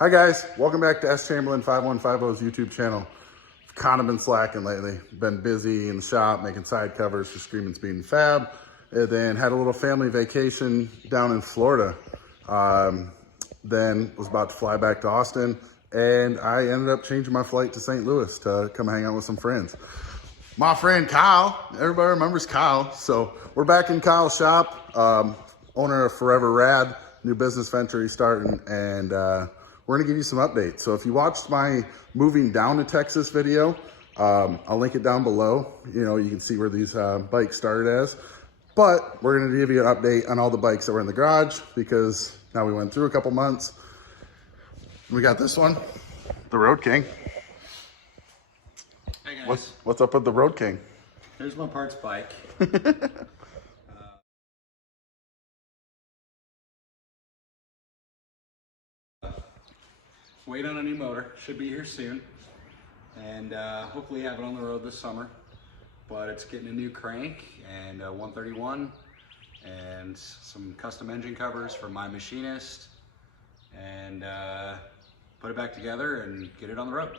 Hi guys, welcome back to S Chamberlain 5150's YouTube channel. I've kind of been slacking lately. Been busy in the shop making side covers for Screamin' Speed and Fab, and then had a little family vacation down in Florida. Then was about to fly back to Austin, and I ended up changing my flight to St. Louis to come hang out with some friends. My friend Kyle, everybody remembers Kyle, so we're back in Kyle's shop, owner of Forever RAD, new business venture he's starting, and we're gonna give you some updates. So if you watched my moving down to Texas video, I'll link it down below. You know, you can see where these bikes started as. But we're gonna give you an update on all the bikes that were in the garage because now we went through a couple months. We got this one, the Road King. Hey guys. What's up with the Road King? Here's my parts bike. Wait on a new motor, should be here soon, and hopefully have it on the road this summer. But it's getting a new crank and a 131 and some custom engine covers for my machinist, and put it back together and get it on the road.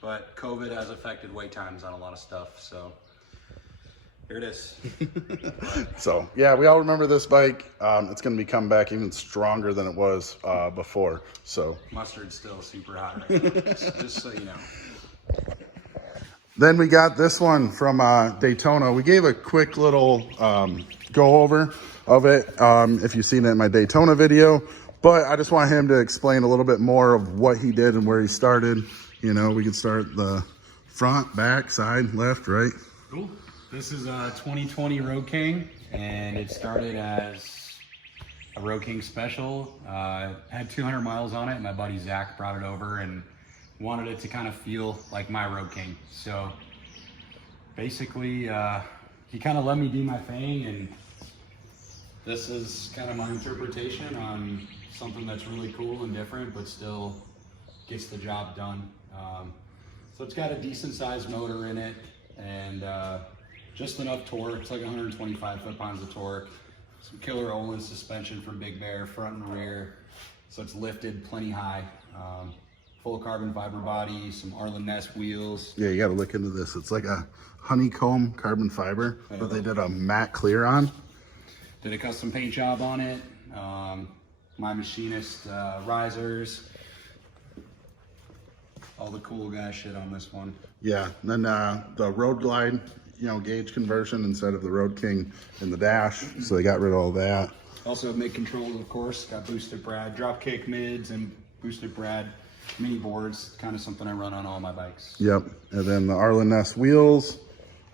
But COVID has affected wait times on a lot of stuff, so here it is. So yeah, we all remember this bike. It's going to be coming back even stronger than it was before. So Mustard's still super hot right now, just so you know. Then we got this one from Daytona. We gave a quick little go over of it if you've seen it in my Daytona video, but I just want him to explain a little bit more of what he did and where he started. You know, we can start the front, back, side, left, right. Cool. This is a 2020 Road King, and it started as a Road King special. Had 200 miles on it, and my buddy Zach brought it over and wanted it to kind of feel like my Road King. So basically, he kind of let me do my thing, and this is kind of my interpretation on something that's really cool and different, but still gets the job done. So it's got a decent sized motor in it, and just enough torque. It's like 125 foot-pounds of torque. Some killer Olin suspension from Big Bear, front and rear. So it's lifted plenty high. Full carbon fiber body, some Arlen Ness wheels. Yeah, you got to look into this. It's like a honeycomb carbon fiber that they did a matte clear on. Did a custom paint job on it. My machinist risers. All the cool guy shit on this one. Yeah, and then the Road Glide, you know, gauge conversion instead of the Road King in the dash. So they got rid of all that. Also mid controls, of course. Got boosted Brad drop kick mids and boosted Brad mini boards. Kind of something I run on all my bikes. Yep. And then the Arlen Ness wheels,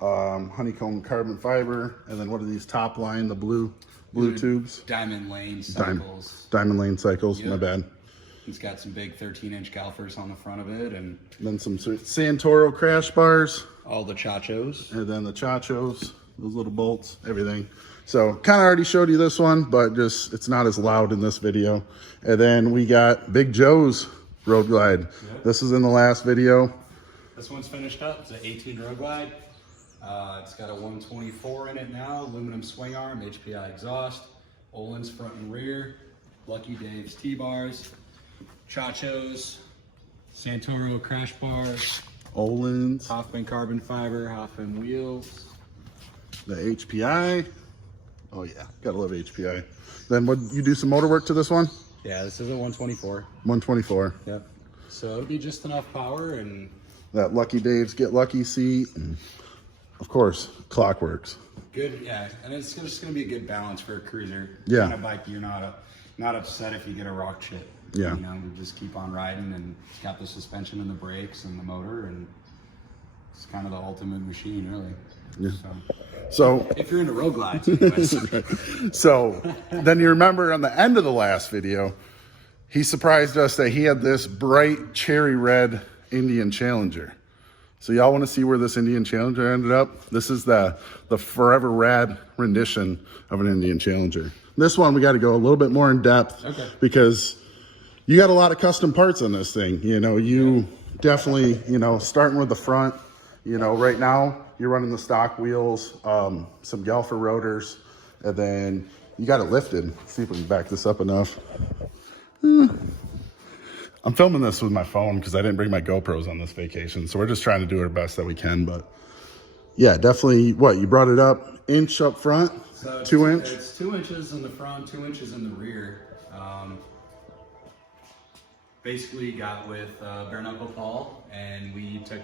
honeycomb carbon fiber, and then what are these top line, the blue tubes? Diamond Lane cycles. Diamond Lane cycles. Yep. My bad. It's got some big 13-inch calipers on the front of it, and then some Santoro crash bars. All the chachos. And then the chachos, those little bolts, everything. So kind of already showed you this one, but just it's not as loud in this video. And then we got Big Joe's Road Glide. Yep. This is in the last video. This one's finished up. It's an 18 Road Glide. It's got a 124 in it now, aluminum swing arm, HPI exhaust, Olin's front and rear, Lucky Dave's T-bars, chachos, Santoro crash bars, Olin's, Hoffman carbon fiber, Hoffman wheels, the HPI. Oh yeah, gotta love HPI. Then what, you do some motor work to this one? Yeah, this is a 124. 124. Yep. So it'll be just enough power, and that Lucky Dave's Get Lucky seat, and of course Clockworks. Good, yeah, and it's just gonna be a good balance for a cruiser. Yeah. Kind of bike you're not upset if you get a rock chip. Yeah. You know, we just keep on riding, and it's got the suspension and the brakes and the motor, and it's kind of the ultimate machine, really. Yeah. So if you're into road glides, anyways. So then you remember on the end of the last video, he surprised us that he had this bright cherry red Indian Challenger. So y'all want to see where this Indian Challenger ended up? This is the Forever RAD rendition of an Indian Challenger. This one we got to go a little bit more in depth, okay, because you got a lot of custom parts on this thing. You know, you definitely, you know, starting with the front, you know, right now you're running the stock wheels, some Gelfer rotors, and then you got it lifted. Let's see if we can back this up enough. I'm filming this with my phone because I didn't bring my GoPros on this vacation. So we're just trying to do our best that we can. But yeah, definitely. What, you brought it up inch up front, So 2 inch? It's 2 inches in the front, 2 inches in the rear. Basically got with bare knuckle Paul, and we took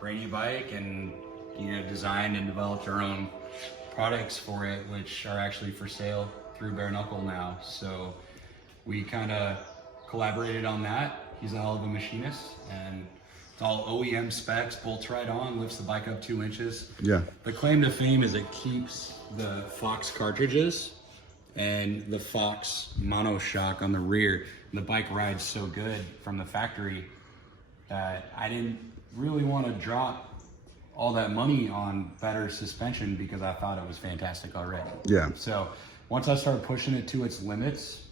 Rainy bike and designed and developed our own products for it, which are actually for sale through bare knuckle now. So we kind of collaborated on that. He's a hell of a machinist, and it's all OEM specs, bolts right on, lifts the bike up 2 inches. Yeah. The claim to fame is it keeps the Fox cartridges and the Fox monoshock on the rear. The bike rides so good from the factory that I didn't really want to drop all that money on better suspension because I thought it was fantastic already. Yeah. So once I start pushing it to its limits,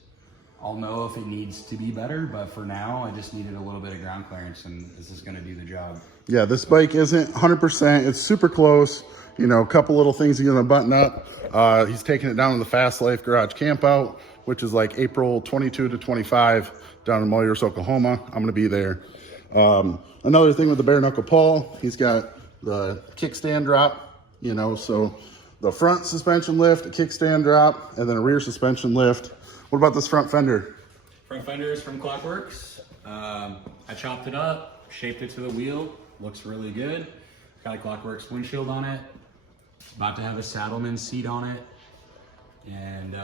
I'll know if it needs to be better, but for now, I just needed a little bit of ground clearance, and this is going to do the job. Yeah, this bike isn't 100%. It's super close. A couple little things he's going to button up. He's taking it down to the Fast Life Garage Campout, which is like April 22 to 25 down in Moyers, Oklahoma. I'm going to be there. Another thing with the bare knuckle Paul, he's got the kickstand drop, so the front suspension lift, a kickstand drop, and then a rear suspension lift. What about this front fender? Front fender is from Clockworks. I chopped it up, shaped it to the wheel. Looks really good. Got a Clockworks windshield on it. About to have a Saddleman seat on it. And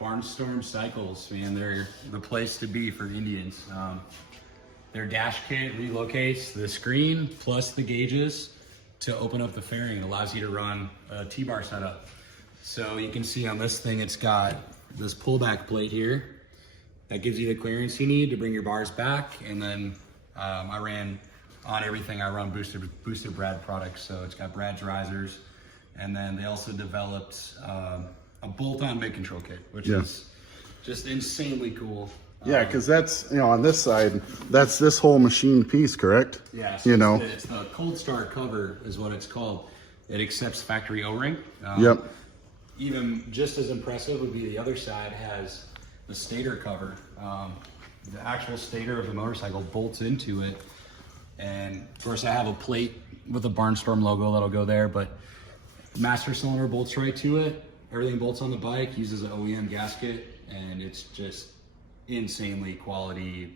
Barnstorm Cycles, man, they're the place to be for Indians. Their dash kit relocates the screen plus the gauges to open up the fairing. It allows you to run a T-bar setup. So you can see on this thing, it's got this pullback plate here that gives you the clearance you need to bring your bars back. And then I ran on everything. I run boosted Brad products, so it's got Brad's risers. And then they also developed a bolt-on mid control kit, which is just insanely cool. Yeah, because that's, on this side, that's this whole machine piece, correct? Yeah, so it's the cold start cover is what it's called. It accepts factory O-ring. Yep. Even just as impressive would be the other side has the stator cover. The actual stator of the motorcycle bolts into it. And of course I have a plate with a Barnstorm logo that'll go there, but master cylinder bolts right to it. Everything bolts on the bike, uses an OEM gasket, and it's just insanely quality,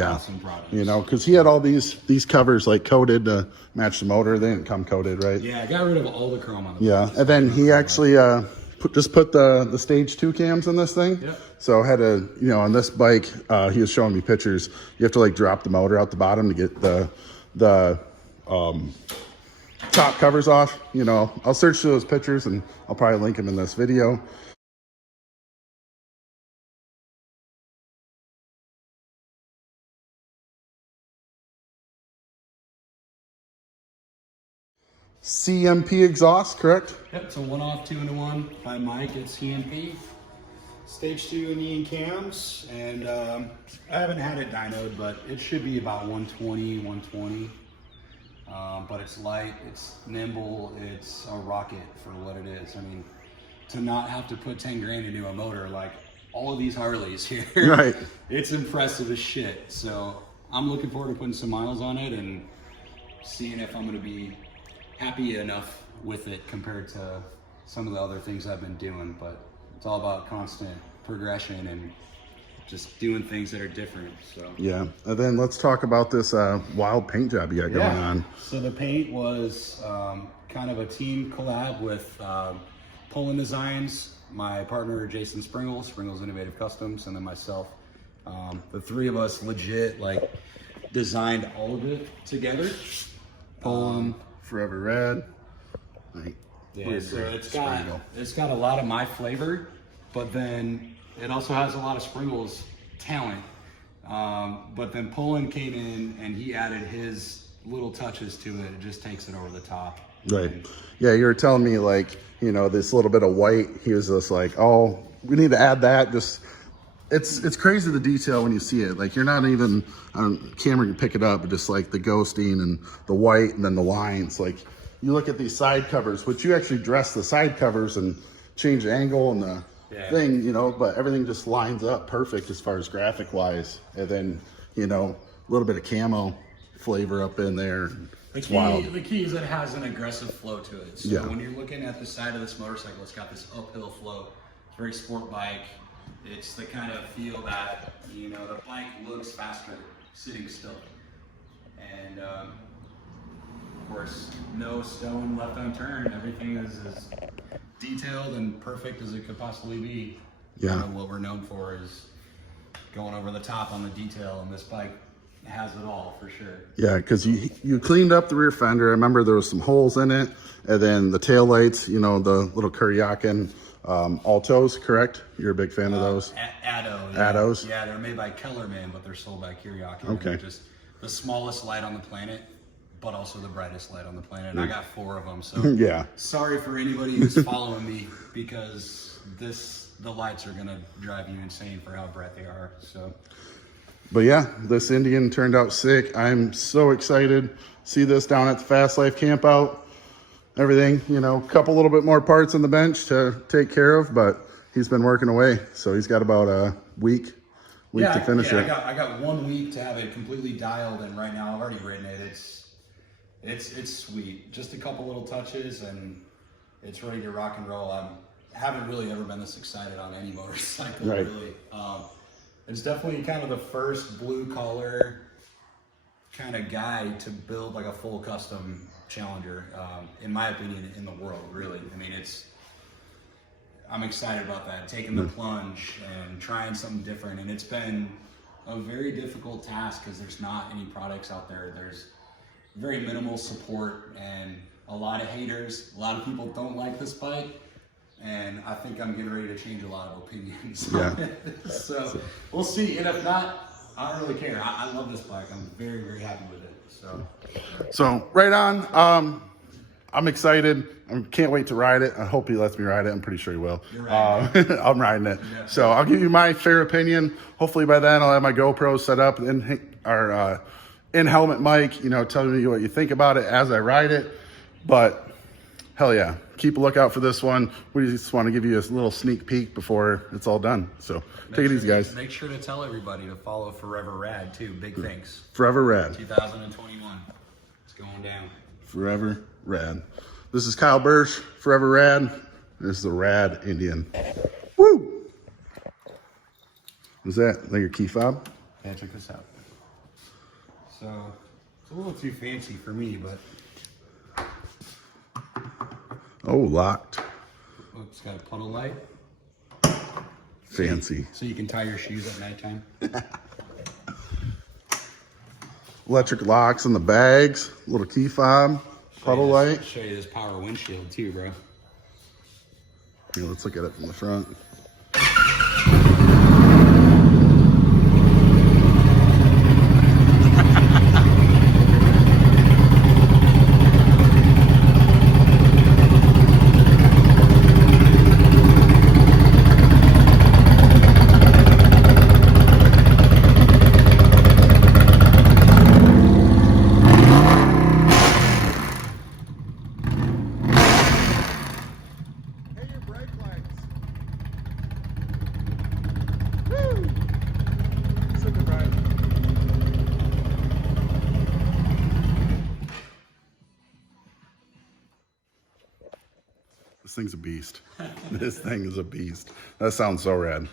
awesome products. Because he had all these covers like coated to match the motor. They didn't come coated, right? Yeah, I got rid of all the chrome on the bike. And then he actually put the stage 2 cams in this thing. Yep. So I had to, on this bike, he was showing me pictures. You have to like drop the motor out the bottom to get the top covers off. I'll search through those pictures and I'll probably link them in this video. CMP exhaust, correct? Yep, it's a 1-off 2-in-1 by Mike at CMP. Stage 2 Indian cams, and I haven't had it dynoed, but it should be about 120. But it's light, it's nimble, it's a rocket for what it is. I mean, to not have to put 10 grand into a motor like all of these Harleys here, right? It's impressive as shit. So I'm looking forward to putting some miles on it and seeing if I'm gonna be happy enough with it compared to some of the other things I've been doing. But it's all about constant progression and just doing things that are different. So yeah, and then let's talk about this wild paint job you got going on. So the paint was kind of a team collab with Poland Designs, my partner Jason Springles Innovative Customs, and then myself. The three of us legit like designed all of it together. Poland, Forever RAD. Yeah, so it's got a lot of my flavor, but then it also has a lot of Springles talent. But then Poland came in and he added his little touches to it. It just takes it over the top. Right. Yeah, you were telling me like, this little bit of white. He was just like, oh, we need to add that. Just it's crazy the detail when you see it. Like you're not even on camera can pick it up, but just like the ghosting and the white and then the lines. Like you look at these side covers, which you actually dress the side covers and change the angle and the thing, but everything just lines up perfect as far as graphic wise. And then, little bit of camo flavor up in there. It's The wild. key is that it has an aggressive flow to it. So Yeah. when you're looking at the side of this motorcycle, it's got this uphill flow. It's very sport bike. It's the kind of feel that, you know, the bike looks faster sitting still. And of course, no stone left unturned. Everything is as detailed and perfect as it could possibly be. Yeah. You know, what we're known for is going over the top on the detail, and this bike has it all for sure. Yeah, because you cleaned up the rear fender. I remember there was some holes in it, and then the tail lights, you know, the little Kuryakin Altos, correct? You're a big fan of those? Addo. Yeah. Addos? Yeah, they're made by Kellerman, but they're sold by Kiriaki. Okay. They're just the smallest light on the planet, but also the brightest light on the planet. And I got 4 of them, so Yeah. sorry for anybody who's following me, because the lights are gonna drive you insane for how bright they are. So. But yeah, this Indian turned out sick. I'm so excited. See this down at the Fast Life camp out. Everything, you know, a couple little bit more parts on the bench to take care of, but he's been working away. So he's got about a week to finish it. I got 1 week to have it completely dialed, and right now I've already ridden it. It's sweet. Just a couple little touches and it's ready to rock and roll. I haven't really ever been this excited on any motorcycle, Right. really. It's definitely kind of the first blue collar kind of guy to build like a full custom Challenger, in my opinion, in the world, really. I mean, I'm excited about that, taking the plunge and trying something different. And it's been a very difficult task because there's not any products out there. There's very minimal support and a lot of haters. A lot of people don't like this bike. And I think I'm getting ready to change a lot of opinions on it. So we'll see. And if not, I don't really care. I love this bike. I'm very, very happy with it. So right on. I'm excited. I can't wait to ride it. I hope he lets me ride it. I'm pretty sure he will. You're riding I'm riding it. Yeah. So I'll give you my fair opinion. Hopefully by then I'll have my GoPro set up and our in-helmet mic, you know, telling you what you think about it as I ride it. But hell yeah, keep a lookout for this one. We just want to give you a little sneak peek before it's all done. So take it easy, guys. Make sure to tell everybody to follow Forever Rad too. Big thanks. Forever Rad. 2021. It's going down. Forever Rad. This is Kyle Bursch, Forever Rad. This is the Rad Indian. Woo! What's that? Is that your key fob? Yeah, check this out. So, it's a little too fancy for me, but... Oh, locked. Oh, it's got a puddle light. Fancy. So you can tie your shoes at nighttime. Electric locks in the bags. Little key fob. Puddle light. Show you this power windshield too, bro. Here, let's look at it from the front. This thing's a beast. This thing is a beast. That sounds so rad.